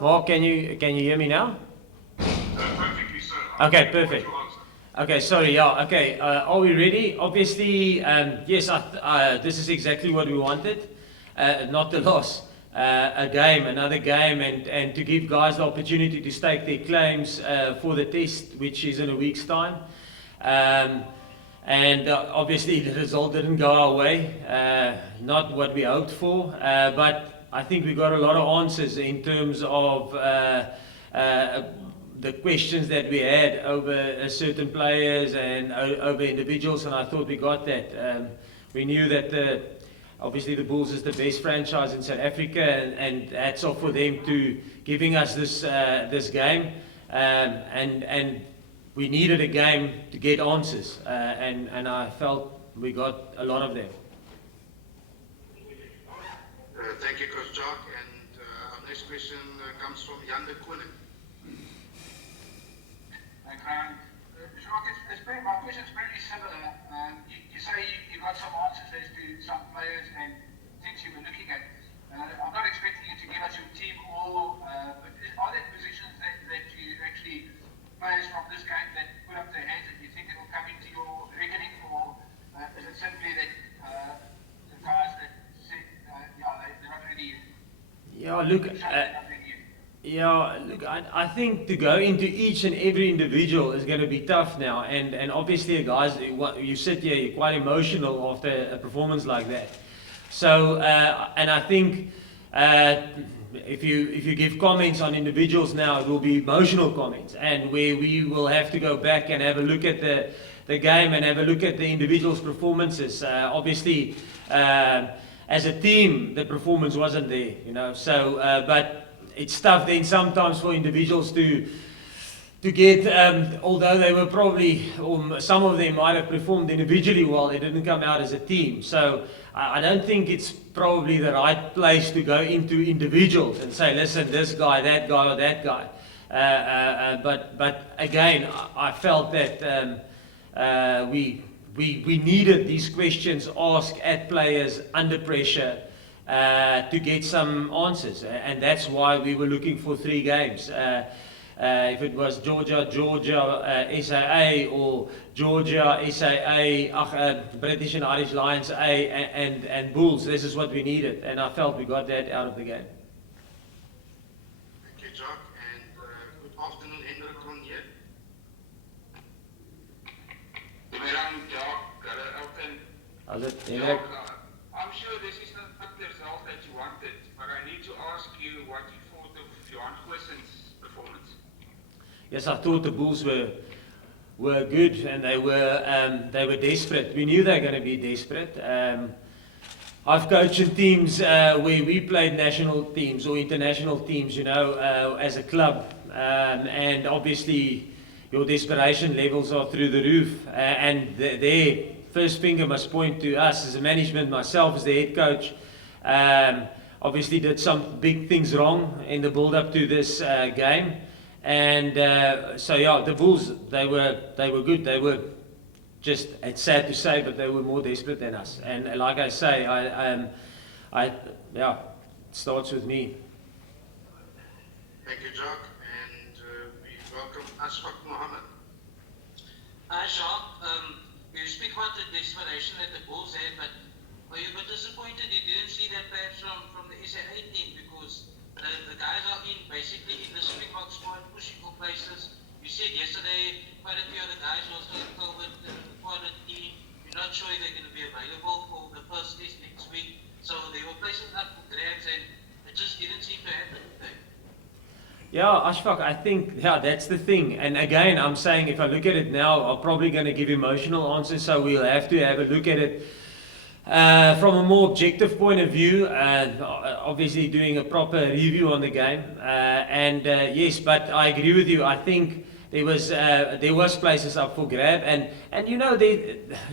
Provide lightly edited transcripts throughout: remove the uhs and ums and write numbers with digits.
Mark, can you hear me now? Perfectly, sir. Okay, perfect. Okay, sorry, yeah, okay. Are we ready? Obviously, yes, this is exactly what we wanted. Not the loss. Another game, and to give guys the opportunity to stake their claims for the test, which is in a week's time. And obviously, the result didn't go our way, not what we hoped for, but I think we got a lot of answers in terms of the questions that we had over certain players and over individuals, and I thought we got that. We knew that obviously the Bulls is the best franchise in South Africa, and hats off for them to giving us this game, and we needed a game to get answers, and I felt we got a lot of them. Thank you, Coach Jacques. And our next question comes from Jan de Koning. Jacques, my question is pretty similar. You say you got some answers as to some players and things you were looking at. I'm not expecting you to give us your team all, but are there positions that you actually, players from this game that put up their hands and you think it will come into your reckoning, or is it simply that the guys that said, they're not ready yet? Yeah, look. I think to go into each and every individual is going to be tough now, and obviously, guys, you sit here, you're quite emotional after a performance like that. So, and I think if you give comments on individuals now, it will be emotional comments, and where we will have to go back and have a look at the game and have a look at the individuals' performances. Obviously, as a team, the performance wasn't there, you know. So, but it's tough then sometimes for individuals to get, although they were probably, or some of them might have performed individually well, they didn't come out as a team. So I don't think it's probably the right place to go into individuals and say, listen, this guy, or that guy. But again, I felt that we needed these questions asked at players under pressure to get some answers, and that's why we were looking for 3 games. If it was Georgia, SAA, or Georgia, SAA, British and Irish Lions A, and Bulls, this is what we needed, and I felt we got that out of the game. Thank you, Jacques, and good afternoon, Hendrik Ron here. Goedemiddag, Jacques, Elton. How's it, Jacques, Hendrik? I'm sure this is not the result that you wanted, but I need to ask you what you thought of Johan Goosen's performance. Yes, I thought the Bulls were good, and they were desperate. We knew they were going to be desperate. I've coached in teams where we played national teams or international teams, you know, as a club, and obviously your desperation levels are through the roof, and their first finger must point to us as a management, myself as the head coach. Obviously did some big things wrong in the build-up to this game. And so yeah, the Bulls, they were good. They were just, it's sad to say, but they were more desperate than us. And like I say, it starts with me. Thank you, Jacques, and we welcome Ashfaq Mohammed. Hi, Jacques. You speak about the desperation that the Bulls had, but are you a bit disappointed you didn't see that perhaps from the SAA team, because the guys are basically in the Springbok squad pushing for places. You said yesterday quite a few of the guys were also in COVID quarantine. You're not sure if they're going to be available for the first test next week. So they were places up for grabs, and it just didn't seem to happen today. Yeah, Ashfaq, I think, that's the thing. And again, I'm saying if I look at it now, I'm probably going to give emotional answers, so we'll have to have a look at it from a more objective point of view, obviously doing a proper review on the game. Yes, but I agree with you. I think there was places up for grab, and you know, there's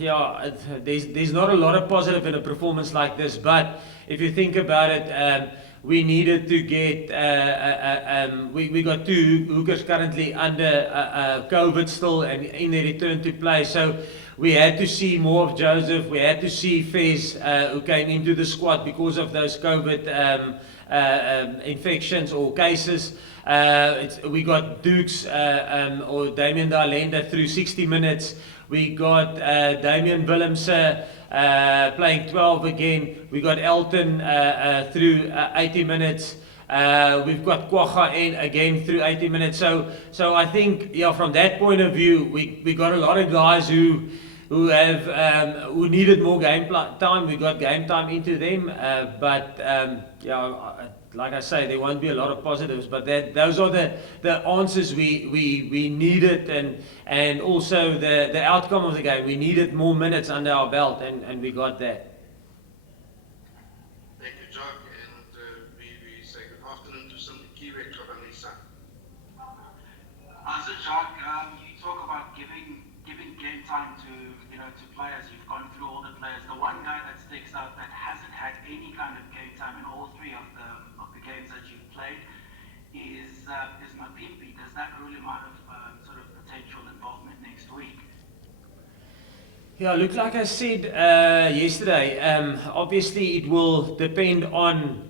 not a lot of positive in a performance like this. But if you think about it, we needed to get, we got 2 hookers currently under COVID still and in the return to play. So we had to see more of Joseph. We had to see Fez, who came into the squad because of those COVID infections or cases. We got Dukes or Damian Dalenda through 60 minutes. We got Damian Willemse playing 12 again. We got Elton through 80 minutes. We've got Kwacha in again through 80 minutes. So I think, yeah, from that point of view, we got a lot of guys who needed more game time. We got game time into them, but yeah, like I say, there won't be a lot of positives. But those are the answers we needed, and also the outcome of the game. We needed more minutes under our belt, and we got that. Thank you, Jacques, and we say good afternoon to some Kiwi Chobanisa. So Jacques, you talk about giving game time to players. You've gone through all the players. The one guy that sticks out that hasn't had any kind of game time in all three of the games that you've played is Mapimpi. Does that rule him out of sort of potential involvement next week? Yeah, look, like I said yesterday, obviously it will depend on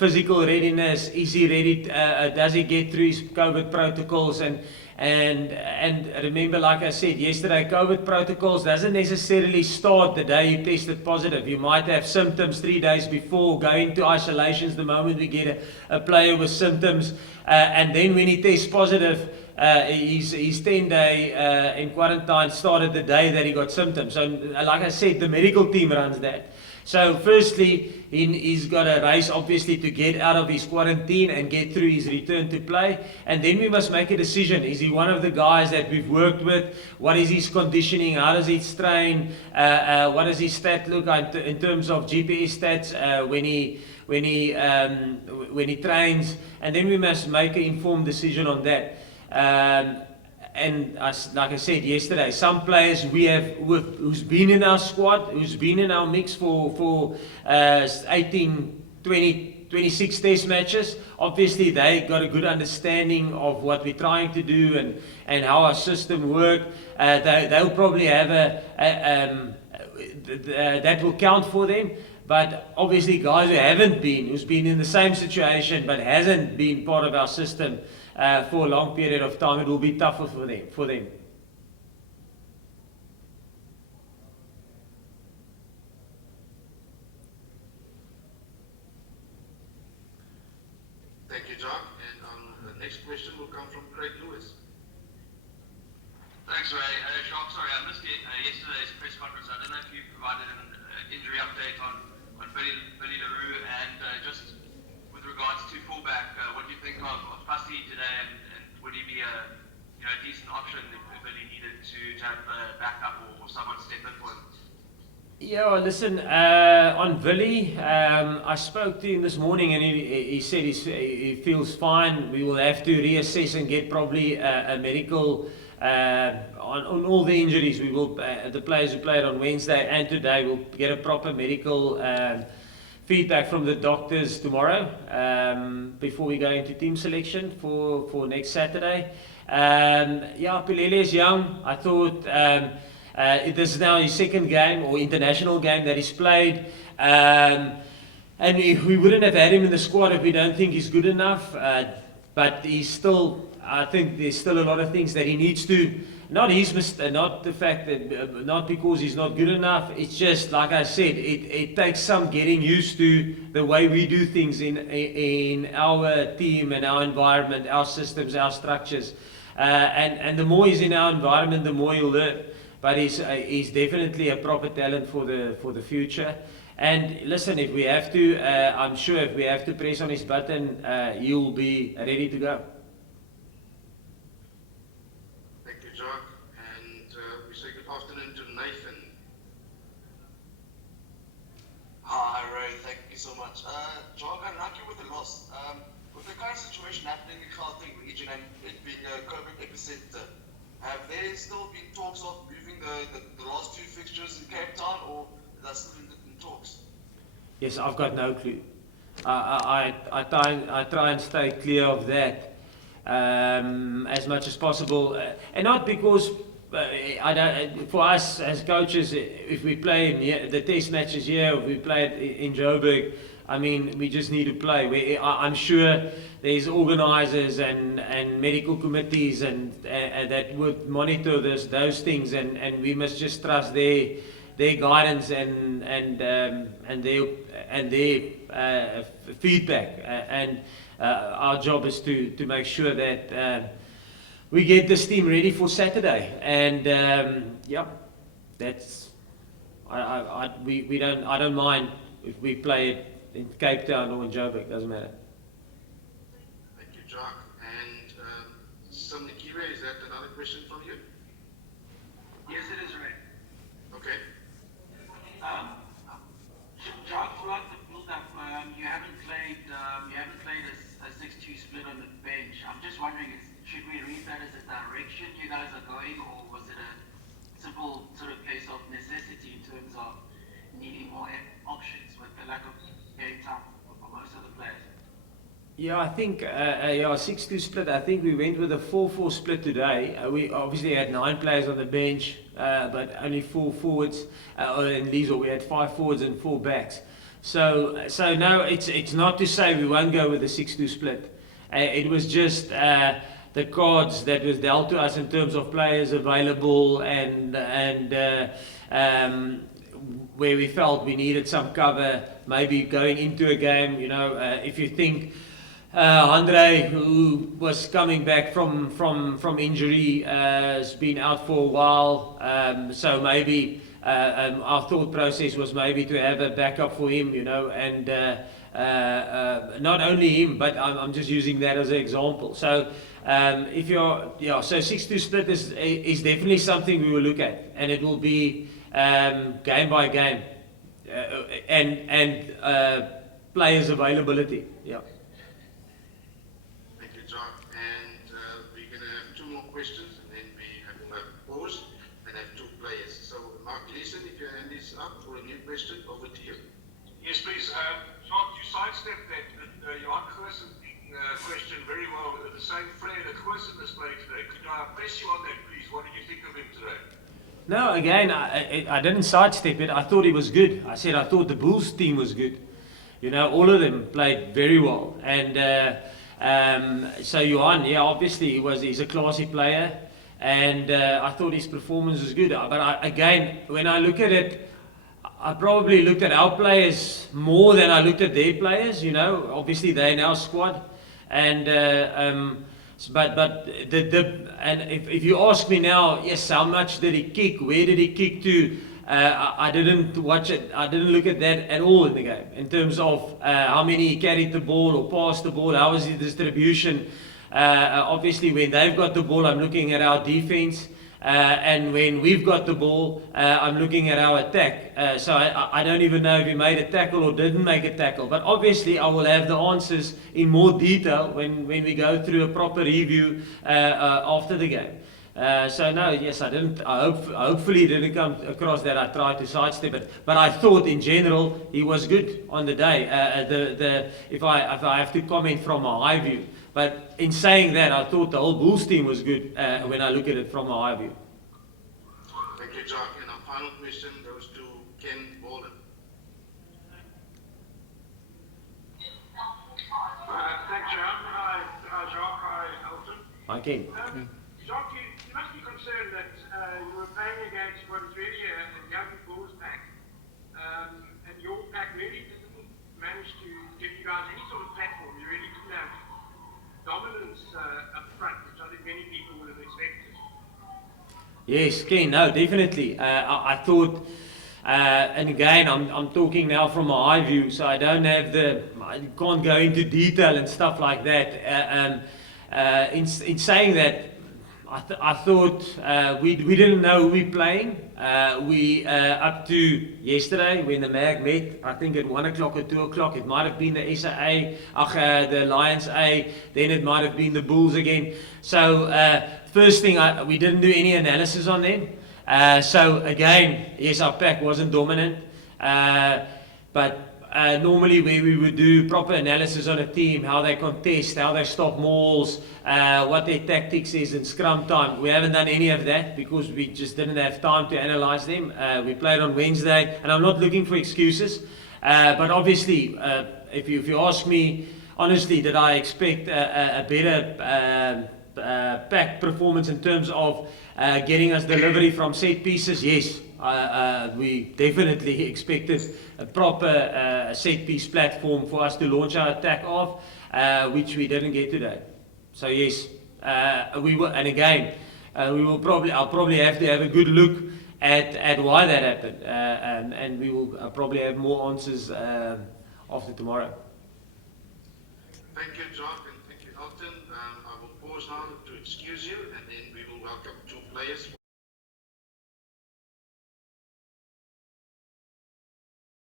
physical readiness. Is he ready? Does he get through his COVID protocols? And remember, like I said yesterday, COVID protocols doesn't necessarily start the day you tested positive. You might have symptoms 3 days before, go into isolations the moment we get a player with symptoms, and then when he tests positive, his 10-day in quarantine started the day that he got symptoms. So like I said, the medical team runs that. So firstly, he's got a race obviously to get out of his quarantine and get through his return to play. And then we must make a decision. Is he one of the guys that we've worked with? What is his conditioning? How does he train? What does his stat look like in terms of GPS stats when he trains? And then we must make an informed decision on that. And like I said yesterday, some players we have who's been in our squad, who's been in our mix for 18, 20, 26 test matches. Obviously, they got a good understanding of what we're trying to do and how our system works. They'll probably have that will count for them. But obviously, guys who's been in the same situation but hasn't been part of our system for a long period of time, it will be tougher for them. Thank you, Jacques. And the next question will come from Craig Lewis. Thanks, Ray. Jacques, sorry, I missed yesterday's press conference. I don't know if you provided an injury update on Billy LaRue, and just with regards to fullback, what do you think of Passy today, and would he be a decent option if Billy needed to have a backup or someone step in for him? Yeah, listen, on Billy, I spoke to him this morning and he said he feels fine. We will have to reassess and get probably a medical on all the injuries. We will, the players who played on Wednesday and today will get a proper medical feedback from the doctors tomorrow before we go into team selection for next Saturday. Yeah, Pilele is young. I thought this is now his second game or international game that he's played. And we wouldn't have had him in the squad if we don't think he's good enough. But he's still, I think there's still a lot of things that he needs to, not the fact that, not because he's not good enough. It's just, like I said, it takes some getting used to the way we do things in our team and our environment, our systems, our structures. And the more he's in our environment, the more he'll learn. But he's definitely a proper talent for the future. And listen, if we have to, I'm sure if we have to press on his button, he'll be ready to go. Thank you, Jacques. And we say good afternoon to Nathan. Hi, Ray. Thank you so much. Jacques, I'm lucky with the loss. With the current situation happening in the Gauteng region and it being a COVID epicenter, have there still been talks of moving the last two fixtures in Cape Town, or is that still in talks? Yes, I've got no clue. I try and stay clear of that as much as possible, and not because for us as coaches, if we play the test matches here, if we play it in Joburg, I mean, we just need to play. I'm sure there's organisers and medical committees and that would monitor those things, and we must just trust their guidance and their feedback. And our job is to make sure that we get this team ready for Saturday. And yeah, that's I don't mind if we play it in Cape Town or in Joburg, doesn't matter. Thank you, Jacques. And some Nikiwe, is that another question from you? Yes, it is, Ray. Okay. Jacques, throughout the build-up, you haven't played a 6-2 split on the bench. I'm just wondering, should we read that as a direction you guys are going, or was it a simple sort of case of necessity in terms of needing more options with the lack of game time for most of the players? Yeah, I think 6-2 split. I think we went with a 4-4 split today. We obviously had 9 players on the bench, but only 4 forwards. In Liesel, we had 5 forwards and 4 backs. So no, it's not to say we won't go with a 6-2 split. It was just the cards that was dealt to us in terms of players available and where we felt we needed some cover, maybe going into a game. You know, if you think Andre, who was coming back from injury, has been out for a while, so maybe our thought process was maybe to have a backup for him, you know, and not only him, but I'm just using that as an example. So if you're, so 6-2 split is definitely something we will look at, and it will be game by game, and players availability. Yeah. Thank you, Jacques. And we're going to have 2 more questions, and then we have a pause and have 2 players. So, Mark Gleason, if your hand is up for a new question, over to you. Yes, please. Jacques, you sidestepped that Johan Goosen question very well. The same flair that Goosen displayed today. Could I press you on that, please? What did you think of him today? No, again, I didn't sidestep it. I thought he was good. I said I thought the Bulls team was good. You know, all of them played very well. And so Johan, yeah, obviously he's a classy player. And I thought his performance was good. But again, when I look at it, I probably looked at our players more than I looked at their players. You know, obviously they're in our squad. And and if you ask me now, yes, how much did he kick? Where did he kick to? I didn't watch it. I didn't look at that at all in the game in terms of how many he carried the ball or passed the ball. How was his distribution? Obviously, when they've got the ball, I'm looking at our defense. And when we've got the ball, I'm looking at our attack. So I don't even know if he made a tackle or didn't make a tackle. But obviously, I will have the answers in more detail when we go through a proper review after the game. So no, yes, I didn't. Hopefully, it didn't come across that I tried to sidestep it. But I thought, in general, he was good on the day. If I have to comment from a high view. But in saying that, I thought the whole Bulls team was good when I look at it from a high view. Thank you, Jacques. And our final question goes to Ken Boland. Thanks, Johan. Hi, Jacques. Hi, Elton. Hi, Ken. Jacques, you must be concerned that you were playing against what is really a young Bulls pack. And your pack really didn't manage to give you guys any sort of platform. You really didn't have dominance up front, which I think many people would have expected. Yes, Ken, no, definitely. I thought, and again, I'm talking now from a high view, so I don't have I can't go into detail and stuff like that. In saying that, I thought we didn't know who we were playing. We up to yesterday when the MAG met, I think at 1 o'clock or 2 o'clock, it might have been the SAA, the Lions A, then it might have been the Bulls again. So first thing, we didn't do any analysis on them. So again, yes, our pack wasn't dominant, but normally where we would do proper analysis on a team, how they contest, how they stop mauls, what their tactics is in scrum time. We haven't done any of that because we just didn't have time to analyze them. We played on Wednesday, and I'm not looking for excuses. But obviously, if you ask me honestly, did I expect a better pack performance in terms of getting us delivery from set pieces? Yes, we definitely expected a proper set piece platform for us to launch our attack off, which we didn't get today. So yes, we will, and again, I'll probably have to have a good look at why that happened, and we will probably have more answers after tomorrow. Thank you, Jacques, and thank you, Elton. I will pause now to excuse you, and then we will welcome two players